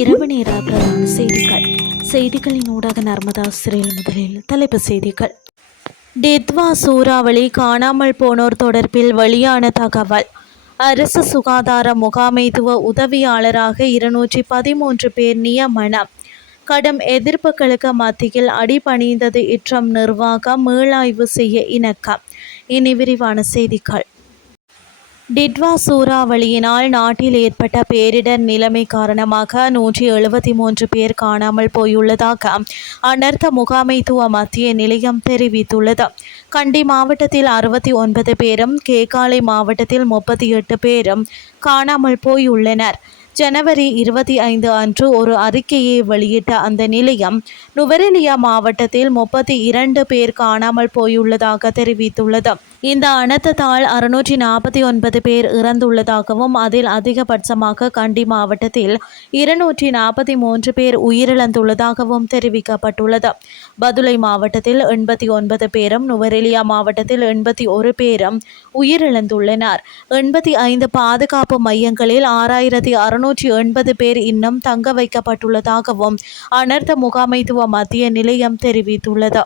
இரவு நேர பிரதான செய்திகள். செய்திகளின் ஊடாக நர்மதா சிறையில் முதலில் தலைப்பு செய்திகள். டித்வா சூறாவளி காணாமல் போனோர் தொடர்பில் வெளியான தகவல். அரசு சுகாதார முகாமைத்துவ உதவியாளராக இருநூற்றி பதிமூன்று பேர் நியமனம். கடும் எதிர்ப்புகளுக்கு மத்தியில் அடிபணிந்தது இற்றம் நிர்வாகம் மீளாய்வு செய்ய இணக்கம். இனி விரிவான செய்திகள். டிட்வா சூறாவளியினால் நாட்டில் ஏற்பட்ட பேரிடர் நிலைமை காரணமாக நூற்றி எழுபத்தி மூன்று பேர் காணாமல் போயுள்ளதாக அனர்த்த முகாமைத்துவ மத்திய நிலையம் தெரிவித்துள்ளது. கண்டி மாவட்டத்தில் அறுபத்தி ஒன்பது பேரும் கேகாலை மாவட்டத்தில் முப்பத்தி எட்டு பேரும் காணாமல் போயுள்ளனர். ஜனவரி இருபத்தி ஐந்து அன்று ஒரு அறிக்கையை வெளியிட்ட அந்த நிலையம் நுவரெலியா மாவட்டத்தில் முப்பத்தி இரண்டு பேர் காணாமல் போயுள்ளதாக தெரிவித்துள்ளது. இந்த அனர்த்தத்தால் அறுநூற்றி நாற்பத்தி ஒன்பது பேர் இறந்துள்ளதாகவும் அதில் அதிகபட்சமாக கண்டி மாவட்டத்தில் இருநூற்றி நாற்பத்தி மூன்று பேர் உயிரிழந்துள்ளதாகவும் தெரிவிக்கப்பட்டுள்ளது. பதுளை மாவட்டத்தில் எண்பத்தி ஒன்பது பேரும் நுவரெலியா மாவட்டத்தில் எண்பத்தி ஒரு பேரும் உயிரிழந்துள்ளனர். எண்பத்தி ஐந்து பாதுகாப்பு மையங்களில் ஆறாயிரத்தி அறுநூற்றி எண்பது பேர் இன்னும் தங்க வைக்கப்பட்டுள்ளதாகவும் அனர்த்த முகாமைத்துவ மத்திய நிலையம் தெரிவித்துள்ளது.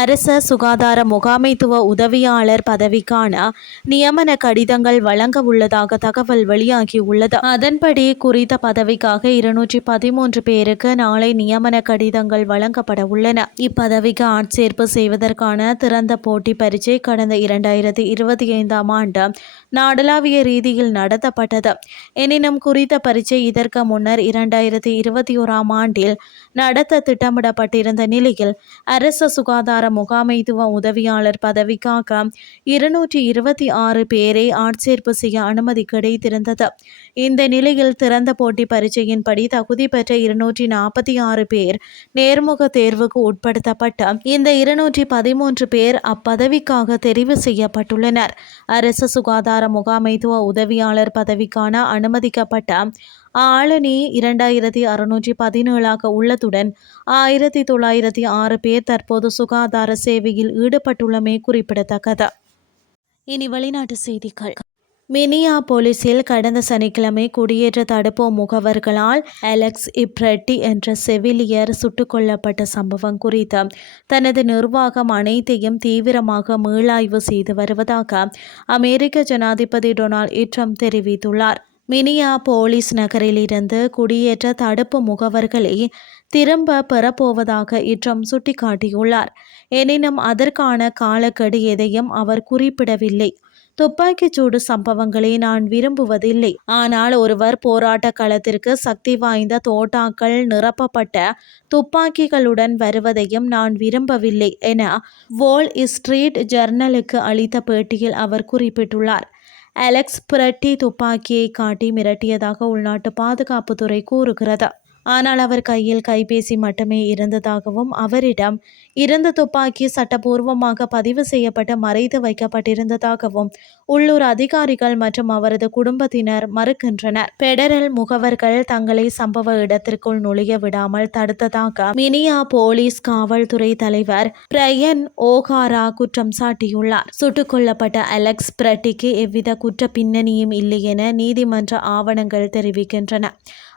அரச சுகாதார முகாமைத்துவ உதவியாளர் பதவிக்கான நியமன கடிதங்கள் வழங்க உள்ளதாக தகவல் வெளியாகியுள்ளது. அதன்படி குறித்த பதவிக்காக இருநூற்றி பதிமூன்று பேருக்கு நாளை நியமன கடிதங்கள் வழங்கப்பட உள்ளன. இப்பதவிக்கு ஆட்சேர்ப்பு செய்வதற்கான திறந்த போட்டி பரீட்சை கடந்த இரண்டாயிரத்தி இருபத்தி ஐந்தாம் ஆண்டு நாடளாவிய ரீதியில் நடத்தப்பட்டது. எனினும் குறித்த பரீட்சை இதற்கு முன்னர் இரண்டாயிரத்தி இருபத்தி ஓராம் ஆண்டில் நடத்த திட்டமிடப்பட்டிருந்த நிலையில் அரச சுகாதார முகாமைத்துவ உதவியாளர் பதவிக்காக இருநூற்றி இருபத்தி ஆறு பேரை ஆட்சேர்ப்பு செய்ய அனுமதி கிடைத்திருந்தது. இந்த நிலையில் திறந்த போட்டி பரீட்சையின்படி தகுதி பெற்ற இருநூற்றி நாற்பத்தி ஆறு பேர் நேர்முக தேர்வுக்கு உட்படுத்தப்பட்ட இந்த இருநூற்றி பதிமூன்று பேர் அப்பதவிக்காக தெரிவு செய்யப்பட்டுள்ளனர். அரசு சுகாதார முகாமைத்துவ உதவியாளர் பதவிக்கான அனுமதிக்கப்பட்ட ஆளணி இரண்டாயிரத்தி அறுநூற்றி பதினேழாக உள்ளதுடன் ஆயிரத்தி தொள்ளாயிரத்தி ஆறு பேர் தற்போது சுகாதார சேவையில் ஈடுபட்டுள்ளமை குறிப்பிடத்தக்கது. இனி வெளிநாட்டு செய்திகள். மினியா போலீஸில் கடந்த சனிக்கிழமை குடியேற்ற தடுப்பு முகவர்களால் அலெக்ஸ் இப்ரெட்டி என்ற செவிலியர் சுட்டுக் கொல்லப்பட்ட சம்பவம் குறித்து தனது நிர்வாகம் அனைத்தையும் தீவிரமாக மீளாய்வு செய்து வருவதாக அமெரிக்க ஜனாதிபதி டொனால்ட் ட்ரம்ப் தெரிவித்துள்ளார். மினியா போலீஸ் நகரிலிருந்து குடியேற்ற தடுப்பு முகவர்களை திரும்ப பெறப்போவதாக இட்ரம் சுட்டிக்காட்டியுள்ளார். எனினும் அதற்கான காலக்கெடு எதையும் அவர் குறிப்பிடவில்லை. துப்பாக்கிச்சூடு சம்பவங்களை நான் விரும்புவதில்லை. ஆனால் ஒருவர் போராட்ட களத்திற்கு சக்தி வாய்ந்த தோட்டாக்கள் நிரப்பப்பட்ட துப்பாக்கிகளுடன் வருவதையும் நான் விரும்பவில்லை என வால் ஸ்ட்ரீட் ஜர்னலுக்கு அளித்த பேட்டியில் அவர் குறிப்பிட்டுள்ளார். அலெக்ஸ் பிரட்டி துப்பாக்கியை காட்டி மிரட்டியதாக உள்நாட்டு பாதுகாப்புத்துறை கூறுகிறது. ஆனால் அவர் கையில் கைபேசி மட்டுமே இருந்ததாகவும் அவரிடம் இருந்த துப்பாக்கி சட்டபூர்வமாக பதிவு செய்யப்பட்டு மறைத்து வைக்கப்பட்டிருந்ததாகவும் உள்ளூர் அதிகாரிகள் மற்றும் அவரது குடும்பத்தினர் மறுக்கின்றனர். பெடரல் முகவர்கள் தங்களை சம்பவ இடத்திற்குள் நுழைய விடாமல் தடுத்ததாக மினியா போலீஸ் காவல்துறை தலைவர் பிரயன் ஓகாரா குற்றம் சாட்டியுள்ளார். சுட்டுக் கொல்லப்பட்ட அலெக்ஸ் பிரட்டிக்கு எவ்வித குற்ற பின்னணியும் இல்லை என நீதிமன்ற ஆவணங்கள் தெரிவிக்கின்றன.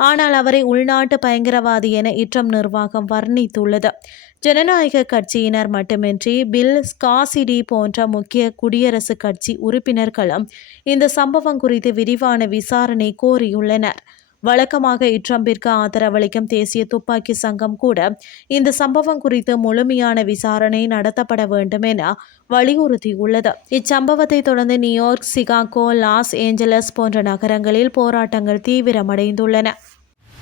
ஆனால் அவரை உள்நாட்டு பயங்கரவாதி என இற்றம் நிர்வாகம் வர்ணித்துள்ளது. ஜனநாயக கட்சியினர் மட்டுமின்றி பில் ஸ்காசிடி போன்ற முக்கிய குடியரசுக் கட்சி உறுப்பினர்களும் இந்த சம்பவம் குறித்து விரிவான விசாரணை கோரியுள்ளனர். வழக்கமாக இட்ரம்பிற்கு ஆதரவளிக்கும் தேசிய துப்பாக்கி சங்கம் கூட இந்த சம்பவம் குறித்து முழுமையான விசாரணை நடத்தப்பட வேண்டும் என வலியுறுத்தியுள்ளது. இச்சம்பவத்தை தொடர்ந்து நியூயார்க் சிகாகோ லாஸ் ஏஞ்சலஸ் போன்ற நகரங்களில் போராட்டங்கள் தீவிரமடைந்துள்ளன.